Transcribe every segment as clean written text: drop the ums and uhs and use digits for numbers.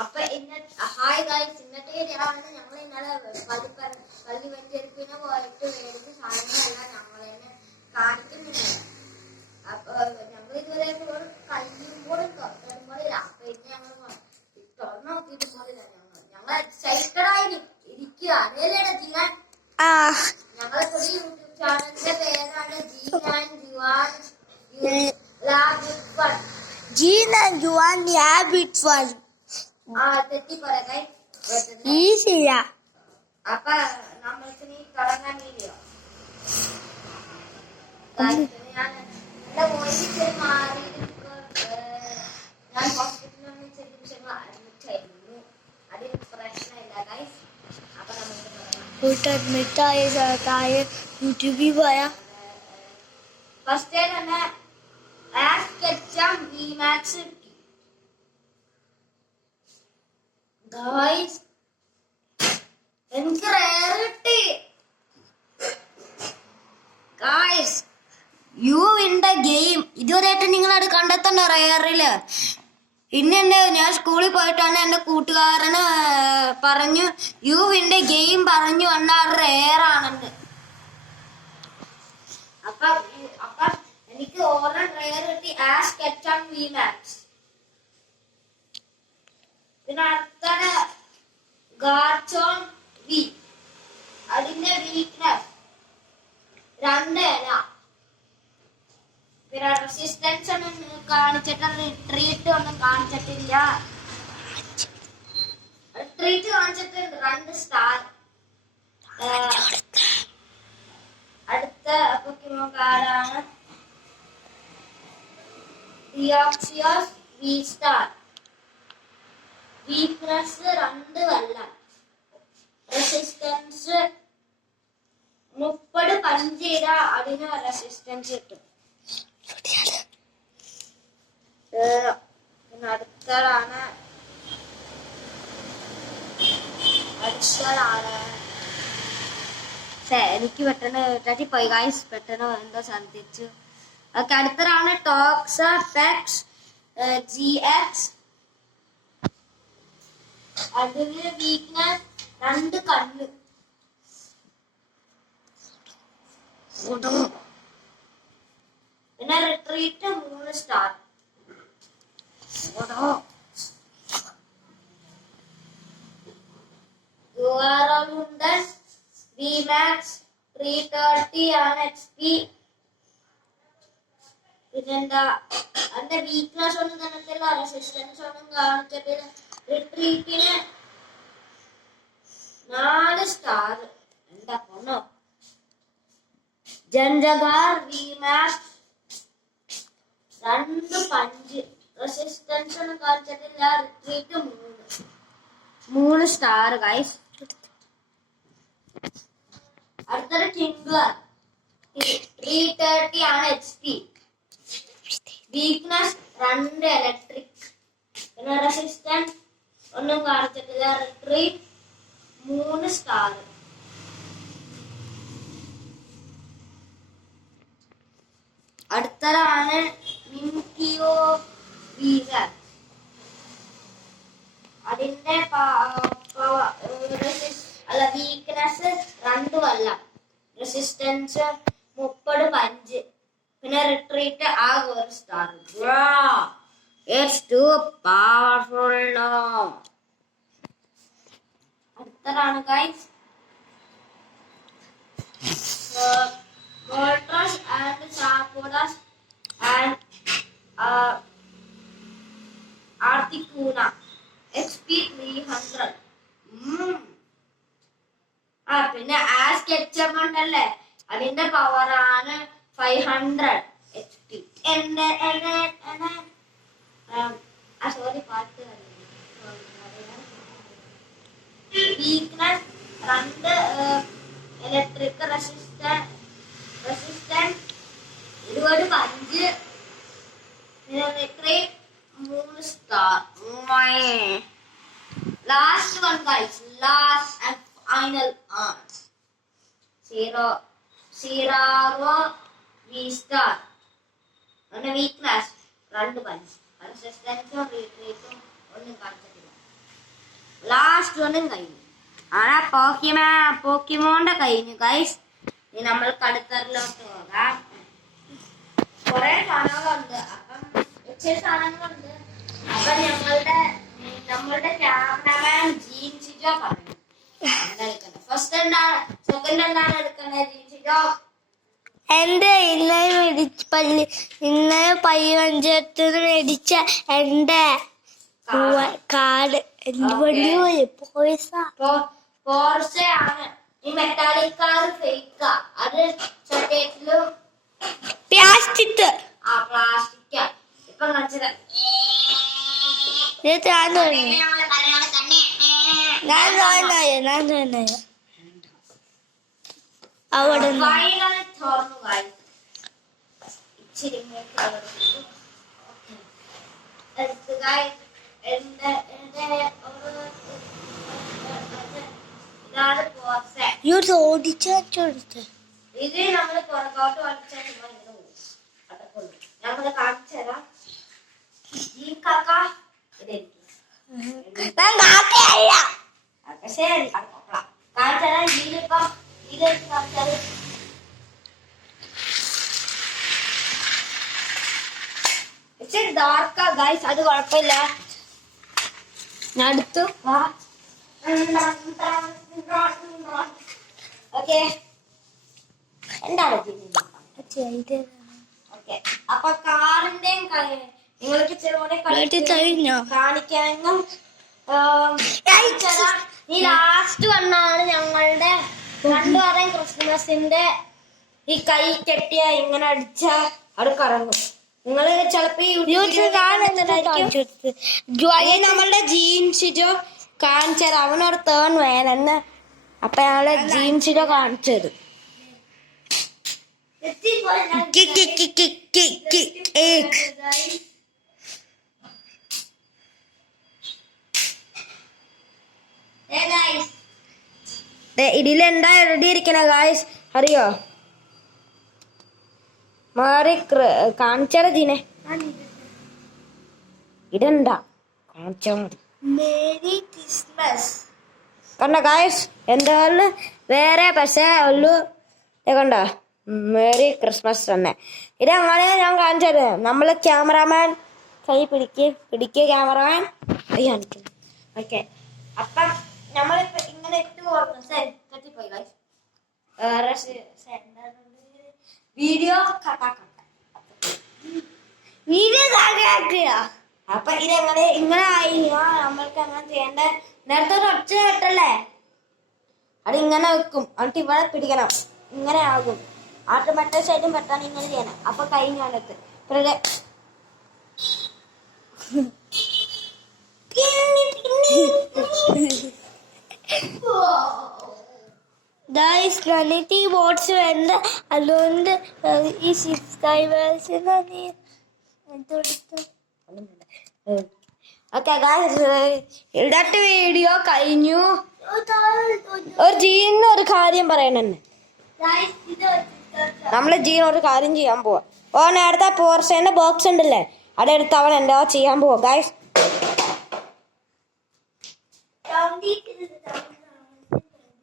അപ്പൊ hi guys, ഇന്നത്തെ ആണ് ഞങ്ങൾ ഇന്നലെ പള്ളി വെഞ്ചരിപ്പിനെ പോയിട്ട് മേടിച്ച സാധനങ്ങളെല്ലാം ഞങ്ങൾ തന്നെ കാണിക്കുന്നില്ല. അപ്പൊ ഞങ്ങൾ ഇതുവരെ കഴിയുമ്പോഴും തുറന്നില്ല. അപ്പൊ ഇന്ന് ഞങ്ങൾ തുറന്നു നോക്കിയിട്ട് പോലില്ല. ഞങ്ങൾ എക്സൈറ്റഡ് ആയി ഇരിക്കുക. അതേലേടാ ജീവൻ. ഞങ്ങളെ പുതിയ യൂട്യൂബ് ചാനലിന്റെ പേരാണ് ജീൻ ആൻഡ് ജുവാൻ ലാബിറ്റ് ഫൺ. ഈസിയാ. അപ്പൊ നമ്മൾക്ക് നീ തുടങ്ങാൻ വീഡിയോ എന്റെ വോയിസ് മാറി. ഞാൻ ഹോസ്പിറ്റലിൽ അഡ്മിറ്റ് ആയിരുന്നു. അതിന് പ്രശ്നമില്ല ഗൈസ്. അപ്പൊ മിഠായി യൂട്യൂബിൽ പോയാ ഫസ്റ്റ് തന്നെ VMAX ഗൈസ്. എനിക്ക് റെയർ കിട്ടി guys. You in the game. ഇതുവരെയായിട്ട് നിങ്ങളത് കണ്ടെത്തണ്ട റെയറില്. ഇന്ന് ഞാൻ സ്കൂളിൽ പോയിട്ടാണ് എന്റെ കൂട്ടുകാരന് പറഞ്ഞു യു ഇൻ ദ ഗെയിം പറഞ്ഞു എന്നാൽ റെയർ ആണെന്ന്. അപ്പൊ എനിക്ക് ഓരോ റെയർ കിട്ടി. VMAX. പിന്നെ അടുത്ത ഗാർച്ചോൺ വി. അതിന്റെ വീക്ക്നെസ് 2 അല്ല. പിന്നെ റെസിസ്റ്റൻസ് ഒന്നും കാണിച്ചിട്ട് റിട്രീറ്റ് ഒന്നും കാണിച്ചിട്ടില്ല. റിട്രീറ്റ് കാണിച്ചിട്ടുണ്ട് 2 സ്റ്റാർ. അടുത്ത പോക്കിമോൻ കാർഡാണ് ഡിയോക്സിയോസ് വി സ്റ്റാർ. വീക്ക്നെസ് 2 അല്ല. റെസിസ്റ്റൻസ് 30 പഞ്ച് ചെയ്താൽ അതിന് റെസിസ്റ്റൻസ് കിട്ടും. പിന്നെ അടുത്തതാണ് എനിക്ക് പെട്ടെന്ന് തട്ടിപ്പോയി ഗൈസ്. പെട്ടെന്ന് എന്തോ ശ്രദ്ധിച്ചു. ഓക്കെ, അടുത്തതാണ് ടോക്സപെക്സ് GX. അതിന് വീക്ക്നെസ് 2 കണ്ണ്. പിന്നെ റിട്രീറ്റ് 3 സ്റ്റാർ. VMAX 330 ആണ് HP. പിന്നെന്താ അതിന്റെ വീക്ക്നെസ് ഒന്നും കണ്ടിട്ടില്ല, റെസിസ്റ്റൻസ് ഒന്നും കാണിച്ചിട്ടില്ല. റിട്രീറ്റിന് 4 സ്റ്റാർ. എന്താ പൊണ്ണോ. ജൻജഗാർ VMAX 2 പഞ്ച്. റെസിസ്റ്റൻസ് ഒന്നും കാണിച്ചിട്ടില്ല. Retreat 3 star guys. അടുത്തൊരു ടിംഗ്ലർ 330 ആണ് HP. Weakness 2 electric. പിന്നെ റെസിസ്റ്റൻസ് ഒന്നും കാണിച്ചിട്ടില്ല. Retreat 3 star. അടുത്തതാണ് മിൻകിയോ വീഗർ. അതിന്റെ വീക്ക്നെസ് 2 അല്ല. Resistance 30 punch. പിന്നെ റിട്രീറ്റ് ആകെ 1 star. It's too powerful now. അടുത്തതാണ് guys Moltres and Sarcodas and Articuno HP 300. പിന്നെ Ketchup ഉണ്ടല്ലേ, അതിന്റെ പവറാണ് 500 HP. സോറി പാട്ട്. Weakness 2 electric. Resistance 20 punch. Retreat 3 star. Last one guys, last and final ആണ് സീറാറോ വി സ്റ്റാർ. Weakness 2 punch. റെസിസ്റ്റൻസും റിട്രീറ്റും ഒന്നും കാണിച്ചിട്ടില്ല. ലാസ്റ്റ് വണ്ണും കഴിഞ്ഞു. ആണാ പോക്കിമോന്റെ കഴിഞ്ഞു ഗൈസ്. ഇനി നമ്മൾ കടുത്തറിലോട്ട് പോകാം. കുറെ സാധനങ്ങളുണ്ട്. അപ്പം ഇച്ചിരി സാധനങ്ങളുണ്ട്. അപ്പൊ നമ്മളുടെ ക്യാമറമാൻ ജീൻ സിജോ പറഞ്ഞു ഫസ്റ്റ് എന്താണ് സെക്കൻഡ് എന്താണ് എടുക്കേണ്ടത് ജീൻ സിജോ? എന്റെ ഇന്നലെ പയ്യഞ്ചേർത്ത് മേടിച്ച എന്റെ കാർഡ് പോർഷയാണ്. ഈ മെറ്റാലിക് കാർ ഫേക്കാ. അത് ചോക്ലേറ്റിലും പ്ലാസ്റ്റിക് പ്ലാസ്റ്റിക്കാ. ഇപ്പൊ കാണിച്ചത് അവിടെ ഫൈനലി തുറന്നു കാര്യം. ഇച്ചിരി ഇതാണ് പോർഷെ. ഇത് നമ്മള് പുറകോട്ട് വലിച്ചാൽ ഞങ്ങള് കാണിച്ചു തരാം. ഈ കാക്ക ശരി കാണിച്ചു തരാം. ഇതിലിപ്പോ ഇതെടുത്ത് കാണിച്ചാല് ഇച്ചിരി ഡാർക്കാ ഗൈസ്. അത് കുഴപ്പമില്ല. ഞാൻ അടുത്തു ഓക്കെ. എന്താണ് ഓക്കെ. അപ്പൊ കാറിന്റെയും നിങ്ങൾക്ക് ചെറുപോലെ കാണിക്കാനും ഈ ലാസ്റ്റ് വന്നാണ് ഞങ്ങളുടെ രണ്ടുപേരെയും ക്രിസ്മസിന്റെ ഈ കൈ കെട്ടിയ ഇങ്ങനെ അടിച്ച അത് കറങ്ങും. നിങ്ങള് ചെലപ്പോ നമ്മളുടെ ജീൻസിറ്റോ കാണിച്ചത് അവനൊരു തേൺ വേണമെന്ന്. അപ്പൊ ഞങ്ങള് ജീൻസിറ്റോ കാണിച്ചത് ഇതിലെന്താ എഴുതിയിരിക്കണ ഗായ്സ് അറിയോ? മാറി കാണിച്ചാ ജീനെ ഇതെന്താ കാണിച്ചാ മതി. മേരി ക്രിസ്മസ് കണ്ട ഗായ്സ് എന്താ വേറെ പക്ഷേ ഉള്ളു. കണ്ട മേരി ക്രിസ്മസ് തന്നെ. ഇതെങ്ങനെ ഞാൻ കാണിച്ചത്. നമ്മള് ക്യാമറാമാൻ കൈ പിടിക്കുക ക്യാമറാമാൻ കൈ കാണിക്കുന്നു. ഓക്കെ. അപ്പം നമ്മളിപ്പോ ഇങ്ങനെ ഇട്ട് കൊടുക്കും. കെട്ടിപ്പോയി ഗായ്സ്. വേറെ വീഡിയോ അപ്പൊ ഇതെങ്ങനെ ഇങ്ങനെ ആയി. നമ്മൾക്ക് അങ്ങനെ ചെയ്യേണ്ട. നേരത്തെ ഒരു ഒച്ച കേട്ടല്ലേ, അത് ഇങ്ങനെ വെക്കും. എന്നിട്ട് ഇവിടെ പിടിക്കണം. ഇങ്ങനെ ആകും. ഓട്ടോമാറ്റിക് സൈഡും പെട്ടാണ് ഇങ്ങനെ ചെയ്യണം. അപ്പൊ കഴിഞ്ഞാലത്ത് ബോട്ട്സ് വേണ്ട. അതുകൊണ്ട് ഈ സബ്സ്ക്രൈബേഴ്സിന് ഓക്കെ ഗായ്സ്, ഇടട്ട് വീഡിയോ കഴിഞ്ഞു. ഒരു ജീന് ഒരു കാര്യം പറയണെന്ന്. നമ്മള് ജീൻ ഒരു കാര്യം ചെയ്യാൻ പോവാ. നേരത്തെ പോർഷന്റെ ബോക്സ് ഉണ്ടല്ലേ, അതെടുത്ത് അവൻ എന്താ ചെയ്യാൻ പോവാ ഗായ്സ്.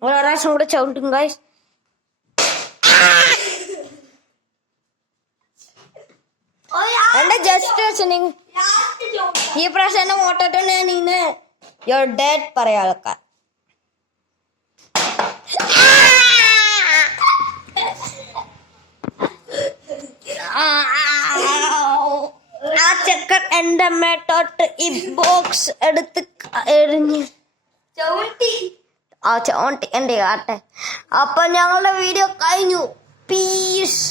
ഒരു പ്രാവശ്യം കൂടെ ചവിട്ടും ഗായ്സ്. എന്റെ ജസ്റ്റ് ഈ പ്രാവശ്യം എന്നെ മോട്ടിട്ട് നീന്ന് യുവർ ഡെഡ് പറയാ ആൾക്കാർ. ആ ചെക്കൻ എന്റെ മേട്ടോട്ട് ഈ ബോക്സ് എടുത്ത് എറിഞ്ഞ് ചോണ്ടി എന്റെ കാട്ടെ. അപ്പൊ ഞങ്ങളുടെ വീഡിയോ കഴിഞ്ഞു. പീസ്.